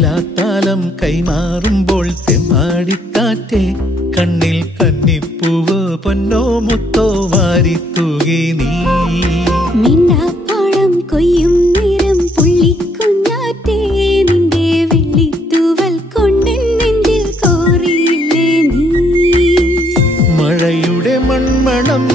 ഇല്ലാത്താലം കൈമാറുമ്പോൾ തെമ്മാടിക്കാറ്റേ കണ്ണിൽ കന്നിപ്പൂവോ പൊന്നോ മുത്തോ വാരിത്തൂകി നീ മിണ്ടാപ്പാടം കൊയ്യും നേരം പുള്ളിക്കുഞ്ഞാറ്റേ നിന്റെ വെള്ളിത്തൂവൽ കൊണ്ടെൻ നെഞ്ചിൽ കോറിയില്ലേ നീ മഴയുടെ മൺമണം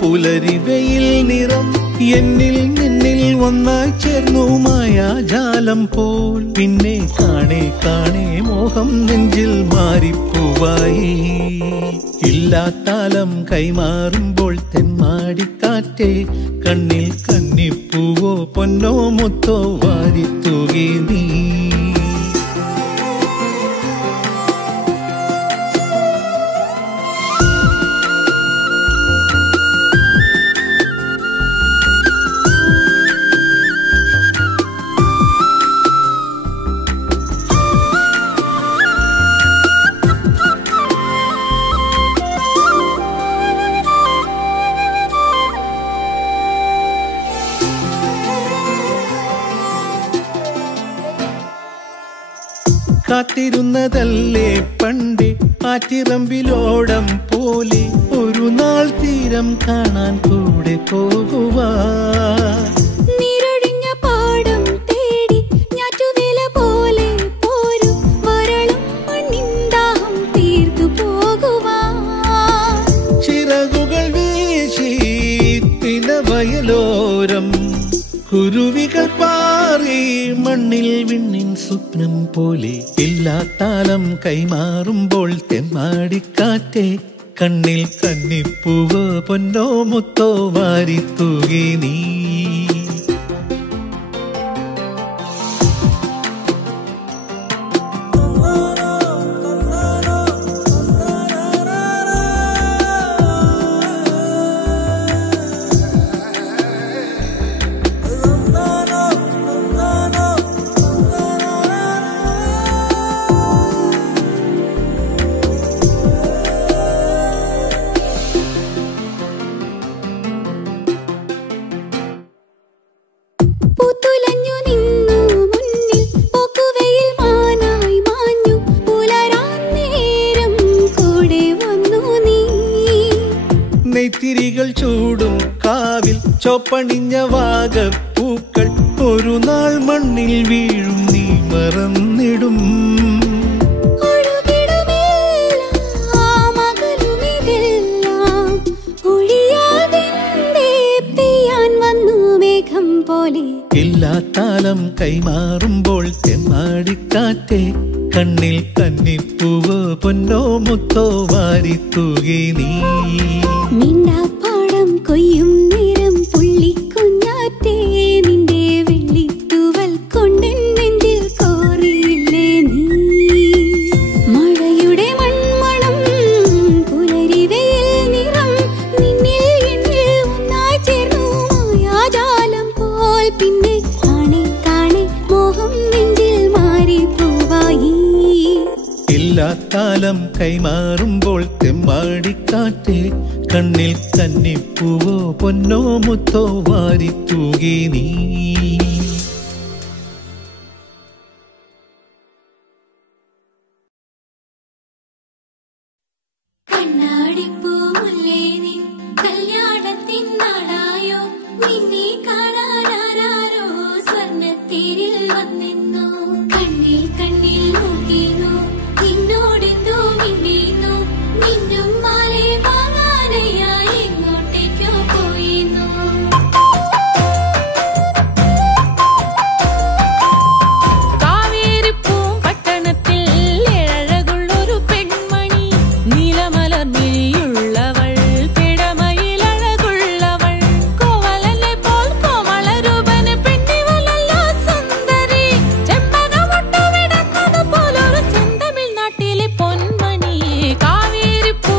പുലരി വെയിൽ നിറം എന്നിൽ നിന്നിൽ ഒന്നായി ചേർന്നു മായാജാലം പോൽ പിന്നെ കാണേ കാണേ മോഹം നെഞ്ചിൽ മാറിപ്പൂവായി ഇല്ലാത്താലം കൈമാറുമ്പോൾ തെമ്മാടിക്കാറ്റേ കണ്ണിൽ കന്നിപ്പൂവോ പൊന്നോ മുത്തോ വാരിത്തൂകി നീ കാത്തിരുന്നതല്ലേ പണ്ട് ആറ്റിറമ്പിലോടം പോലെ ഒരു നാൾ തീരം കാണാൻ കൂടെ പോകുവാ നീരൊഴിഞ്ഞ പാടം തേടി ഞാറ്റുവേല പോലെ പോരും വരളും മണ്ണിന്ദാഹം തീർത്തു പോകുവാ ചിറകുകൾ വീശി തിനവയലോരം കുരുവികൾ പാറി മണ്ണിൽ വിണ്ണിൻ സ്വപ്നം പോലെ ഇല്ലാത്താലം കൈമാറുമ്പോൾ തെമ്മാടിക്കാറ്റേ കണ്ണിൽ കന്നിപ്പൂവോ പൊന്നോ മുത്തോ വാരിത്തൂകി നീ നെയ്ത്തിരികൾ ചൂടും കാവിൽ ചോപ്പണിഞ്ഞ വാഗപ്പൂക്കൾ ഒരു നാൾ മണ്ണിൽ വീഴും നീ മറന്നിടും ഇല്ലാത്താലം കൈമാറുമ്പോൾ തെമ്മാടിക്കാറ്റേ കണ്ണിൽ കന്നിപ്പൂവോ പൊന്നോ മുത്തോ വാരിത്തൂകി നീ മിണ്ടാപ്പാടം കൊയ്യും നേരം പുള്ളിക്കുഞ്ഞാറ്റേ നിന്റെ വെള്ളിത്തൂവൽ കൊണ്ടെൻ നെഞ്ചിൽ കോറിയില്ലേ നീ മഴയുടെ മൺമണം പുലരി വെയിൽ നിറം നിന്നിൽ എന്നിൽ ഒന്നായി ചേർന്നു മായാജാലം പോൽ പിന്നെ കാണേ കാണേ മോഹം നെഞ്ചിൽ മാറിപ്പൂവായി ഇല്ലാത്താലം കൈമാറുമ്പോൾ തെമ്മാടിക്കാറ്റേ കണ്ണിൽ കന്നിപ്പൂവോ പൊന്നോ മുത്തോ വാരിത്തൂകി നീ കാവേരി പൂ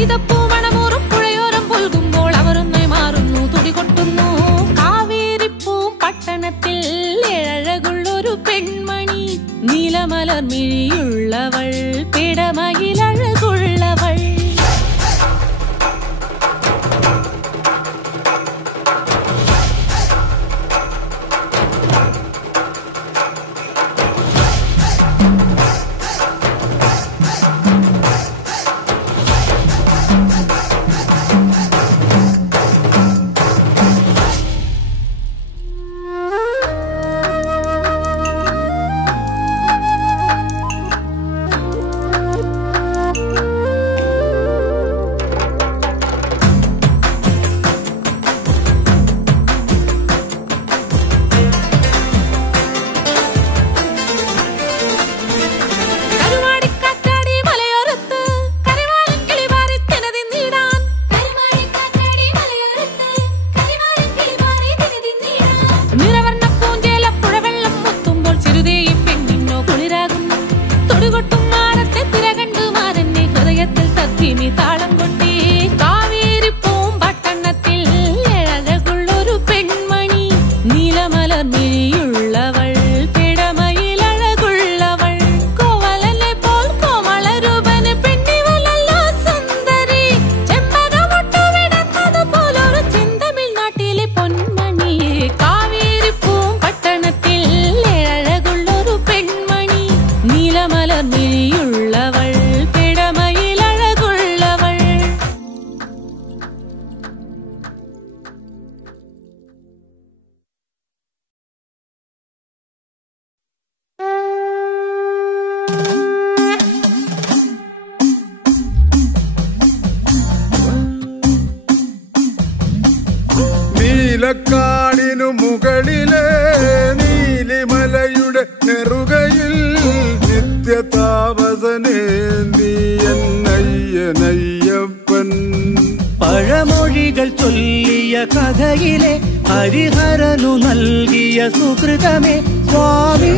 കൈതപ്പൂ മണമൂറും പുഴയോരം പുൽകുമ്പോൾ അവരൊന്നായി മാറുന്നു, തുടികൊട്ടുന്നു. കാവേരിപ്പൂം പട്ടണത്തിൽ ഏഴഴകുള്ളൊരു പെൺമണി, നീലമലർമിഴിയുള്ളവൾ, പിടമയിലഴകുള്ളവൾ. നീലക്കാടിനു മുകളിലെ നീലിമലയുടെ നെറുകയിൽ നിത്യതാപസനേ നീ എന്നയ്യനയ്യപ്പൻ. പഴമൊഴികൾ ചൊല്ലിയ കഥയിലെ ഹരിഹരനു നൽകിയ സുകൃതമേ സ്വാമി.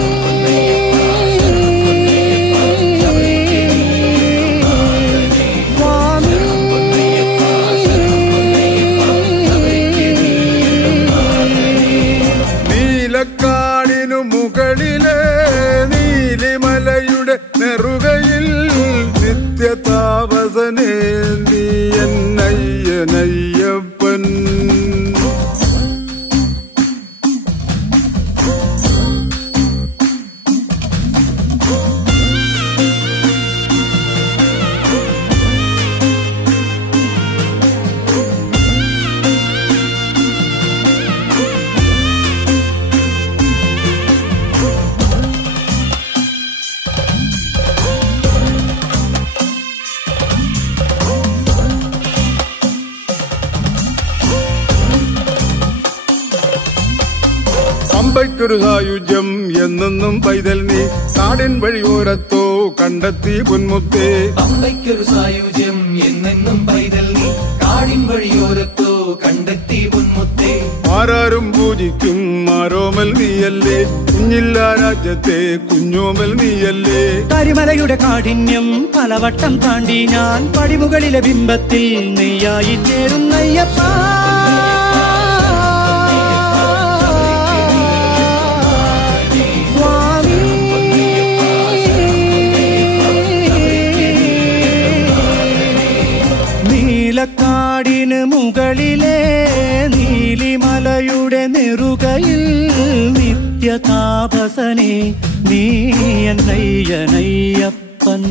നീലക്കാടിനു മുകളിലെ നീലിമലയുടെ നെറുകയിൽ നിത്യതാപസനേ നീ എന്നയ്യനയ്യപ്പൻ. പമ്പയ്ക്കൊരു സായുജ്യം എന്നെന്നും പൈതൽ നീ കാടിൻ വഴിയോരത്തോ കണ്ടെത്തി പൊന്മുത്തേ. പമ്പയ്ക്കൊരു സായുജ്യം എന്നെന്നും പൈതൽ നീ കാടിൻ വഴിയോരത്തോ കണ്ടെത്തി പൊന്മുത്തേ. ആരാരും പൂജിക്കും ആരോമൽ നീയല്ലേ, കുഞ്ഞില്ല രാജ്യത്തെ കുഞ്ഞോമൽ നീയല്ലേ. കരിമലയുടെ കാഠിന്യം പലവട്ടം താണ്ടി ഞാൻ പടിമുകളിലെ ബിംബത്തിൽ നെയ്യായി ചേരുന്നയ്യപ്പ. നീലക്കാടിന് മുകളിലെ നീലിമലയുടെ നെറുകയിൽ നിത്യതാപസനേ നീ എന്നയ്യനയ്യപ്പൻ.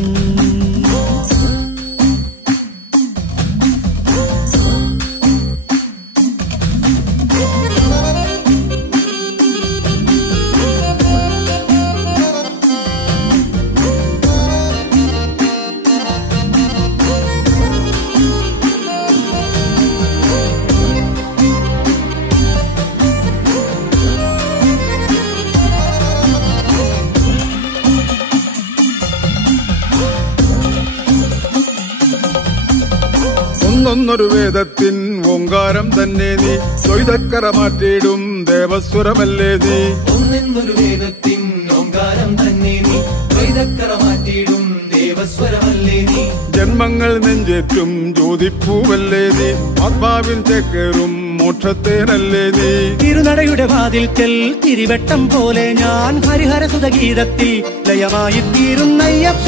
ഒന്നൊന്നൊരു വേദത്തിൻ ഓങ്കാരം തന്നെ നീ, സ്വൈതക്കര മാറ്റിയിടും ദേവസ്വരമല്ലേ നീ. ഒന്നെന്നൊരു വേദത്തിൻ ഓങ്കാരം തന്നെ നീ, സ്വൈതക്കര മാറ്റിയിടും ദേവസ്വരമല്ലേ നീ. ജന്മങ്ങൾ നെഞ്ചേറ്റും ജ്യോതിപ്പൂവല്ലേ നീ ആത്മാവിൻ ചേക്കേറും മോക്ഷത്തേനല്ലേ നീ തിരുനടയുടെ വാതിൽക്കൽ തിരിവട്ടം പോലെ ഞാൻ ഹരിഹരസുത ഗീതത്തിൽ ലയമായി തീരുന്നയ്യപ്പ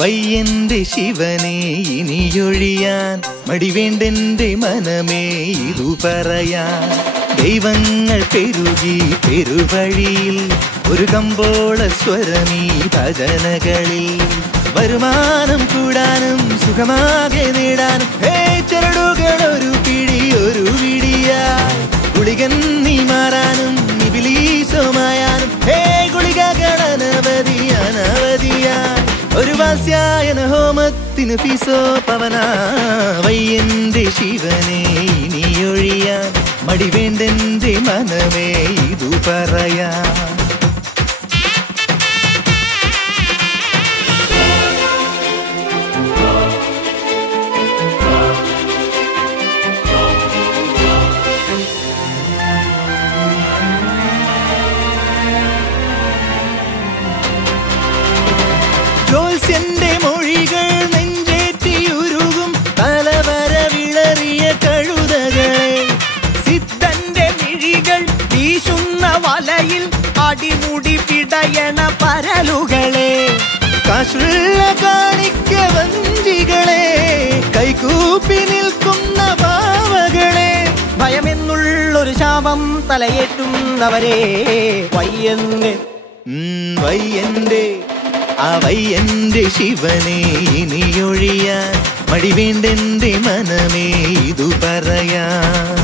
വയ്യന്റെ ശിവനെ ഇനിയൊഴിയാൻ മടിവേണ്ടെന്റെ മനമേ ഇതു പറയാൻ ദൈവങ്ങൾ പെരുകി പെരുവഴിയിൽ ഒരു കമ്പോള സ്വരമീ ഭജനകളിൽ വരുമാനം കൂടാനും സുഖമാകെ നേടാനും ചരടുകൾ ഒരു പിടി ഒരു വിടിയായി ഗുളികൻ നീ മാറാനും നിബിലീസമായാനും ഗുളികകൾ അനവധി അനവധിയായി ഒരു വാസ്യായന ഹോമത്തിന് ഫീസോ പവന വയ്യന്റെ ശിവനെ ഇനിയൊഴിയാൻ മടിവേണ്ടെന്റെ മനമേ ഇതു പറയാൻ ജോത്സ്യന്റെ മൊഴികൾ നെഞ്ചേറ്റിയുരുകും പലവര വിളറിയ കഴുതകളെ സിദ്ധന്റെ മിഴികൾ വീശുന്ന വലയിൽ അടിമുടി പിടയണ പരലുകളെ കാശുള്ള കാണിക്ക വഞ്ചികളെ കൈകൂപ്പി നിൽക്കുന്ന പാവകളെ ഭയമെന്നുള്ളൊരു ശാപം തലയേറ്റുന്നവരെ വയ്യന്റെ വയ്യന്റെ ആ വയ്യന്റെ ശിവനെ ഇനിയൊഴിയാൻ മടിവേണ്ടെന്റെ മനമേ ഇതു പറയാൻ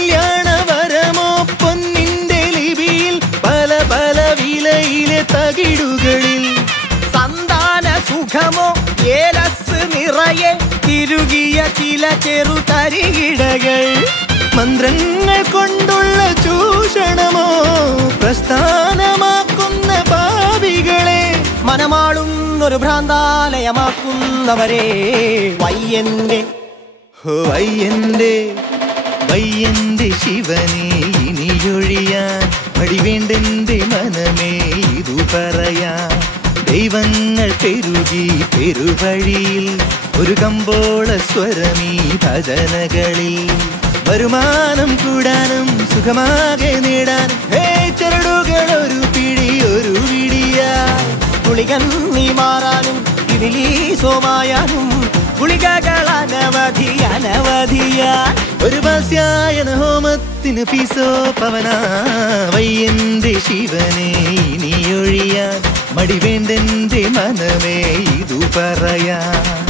കല്യാണവരമോ പൊന്നിന്റെ ലിപിയിൽ പല പല വിലയിലെ തകിടുകളിൽ സന്താന സുഖമോ ഏലസ് നിറയെ തിരുകിയ ചില ചെറുതരികിടകൾ മന്ത്രങ്ങൾ കൊണ്ടുള്ള ചൂഷണമോ പ്രസ്ഥാനമാക്കുന്ന പാപികളെ മനമാളുന്നൊരു ഭ്രാന്താലയമാക്കുന്നവരെ വയ്യന്റെ വയ്യന്റെ വയ്യന്റെ ശിവനെ ഇനിയൊഴിയാൻ മടിവേണ്ടെന്റെ മനമേ ഇതു പറയാൻ ദൈവങ്ങൾ പെരുകി പെരുവഴിയിൽ ഒരു കമ്പോള സ്വരമീ ഭജനകളിൽ വരുമാനം കൂടാനും സുഖമാകെ നേടാനും ചരടുകൾ ഒരു പിടി ഒരു വിടിയായി ഗുളികൻ നീ മാറാനും ഇതിലീസോമായാനും ഗുളികകൾ അനവധി അനവധിയാ ഒരു വാസ്യായന ഹോമത്തിന് ഫീസോ പവന വയ്യന്റെ ശിവനെ ഇനിയൊഴിയാൻ മടിവേണ്ടെന്റെ മനമേ ഇതു പറയാൻ